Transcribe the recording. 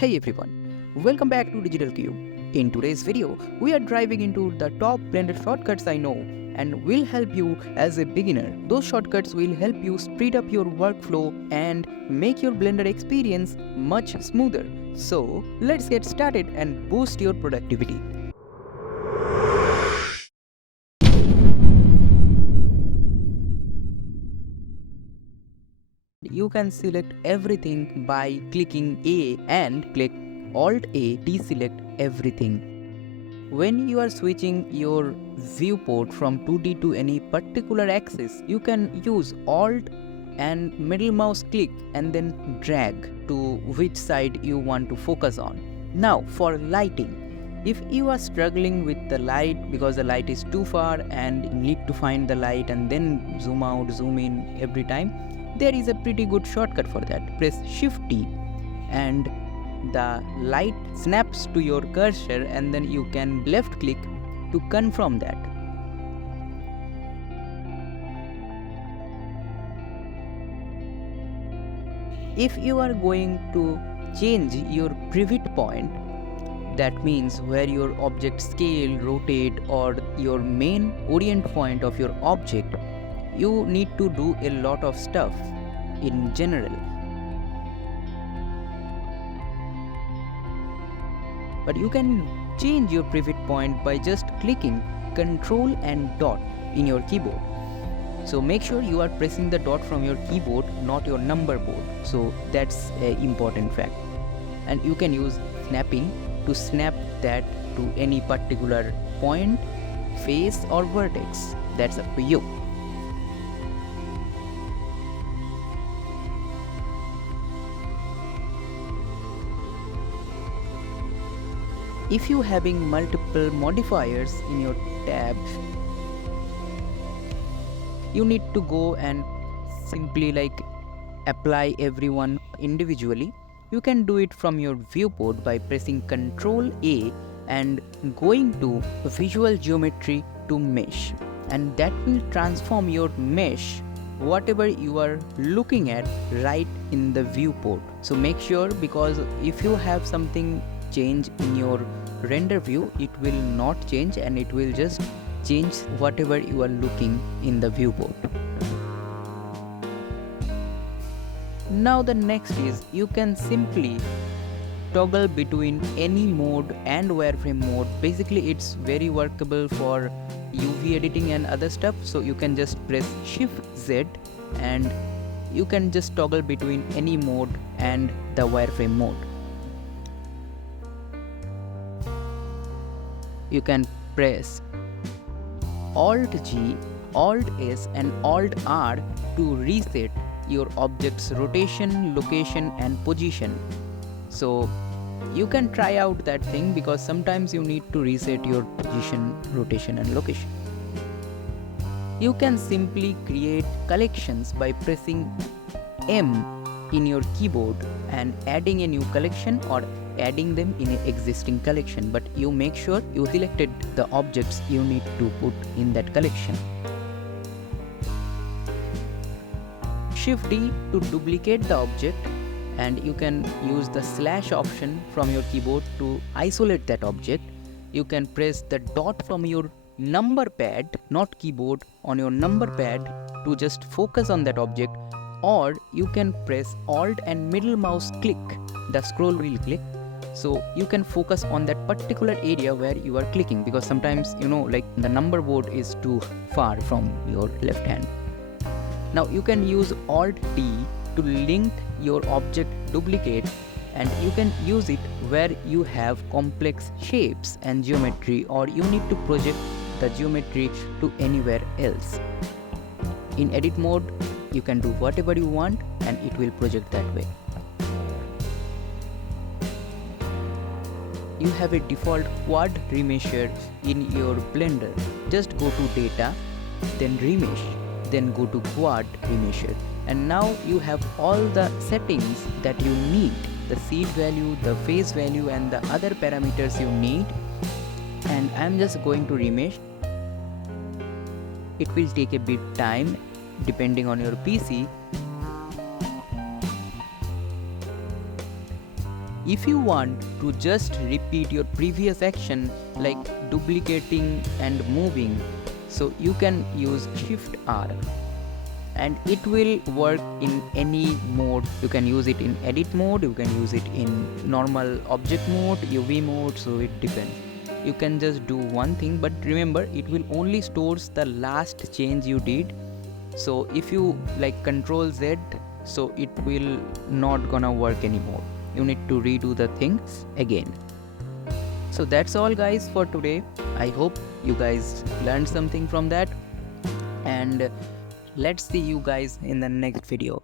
Hey everyone, welcome back to Digital Cube. In today's video, we are diving into the top Blender shortcuts I know and will help you as a beginner. Those shortcuts will help you speed up your workflow and make your Blender experience much smoother. So, let's get started and boost your productivity. You can select everything by clicking A and click Alt A, deselect everything. When you are switching your viewport from 2D to any particular axis, you can use Alt and middle mouse click and then drag to which side you want to focus on. Now for lighting. If you are struggling with the light because the light is too far and you need to find the light and then zoom out, zoom in every time, there is a pretty good shortcut for that. Press Shift T and the light snaps to your cursor and then you can left click to confirm that. If you are going to change your pivot point, that means where your object scale, rotate or your main orient point of your object, you need to do a lot of stuff in general. But you can change your pivot point by just clicking Ctrl and dot in your keyboard. So make sure you are pressing the dot from your keyboard, not your number board. So that's an important fact. And you can use snapping to snap that to any particular point, face or vertex. That's up to you. If you having multiple modifiers in your tab, you need to go and simply apply everyone individually. You can do it from your viewport by pressing Ctrl A and going to Visual Geometry to Mesh, and that will transform your mesh whatever you are looking at right in the viewport. So make sure, because if you have something change in your render view, it will not change and it will just change whatever you are looking in the viewport. Now the next is you can simply toggle between any mode and wireframe mode. Basically it's very workable for UV editing and other stuff, so you can just press Shift Z and you can just toggle between any mode and the wireframe mode. You can press Alt G, Alt S and Alt R to reset your object's rotation, location and position. So you can try out that thing, because sometimes you need to reset your position, rotation and location. You can simply create collections by pressing M in your keyboard and adding a new collection or adding them in an existing collection, but you make sure you selected the objects you need to put in that collection. Shift D to duplicate the object, and you can use the slash option from your keyboard to isolate that object. You can press the dot from your number pad, not keyboard, on your number pad to just focus on that object, or you can press Alt and middle mouse click, the scroll wheel click, so you can focus on that particular area where you are clicking, because sometimes the number board is too far from your left hand. Now you can use Alt D to link your object duplicate, and you can use it where you have complex shapes and geometry, or you need to project the geometry to anywhere else. In edit mode, you can do whatever you want and it will project that way. You have a default quad remesher in your Blender. Just go to data, then remesh, then go to quad remesher, and now you have all the settings that you need, the seed value, the face value and the other parameters you need. And I'm just going to remesh. It will take a bit time depending on your PC. if you want to just repeat your previous action like duplicating and moving, so you can use Shift R and it will work in any mode. You can use it in edit mode, you can use it in normal object mode, UV mode, so it depends. You can just do one thing, but remember it will only stores the last change you did. So if you like Control Z, so it will not gonna work anymore. You need to redo the things again. So that's all guys for today. I hope you guys learned something from that, and let's see you guys in the next video.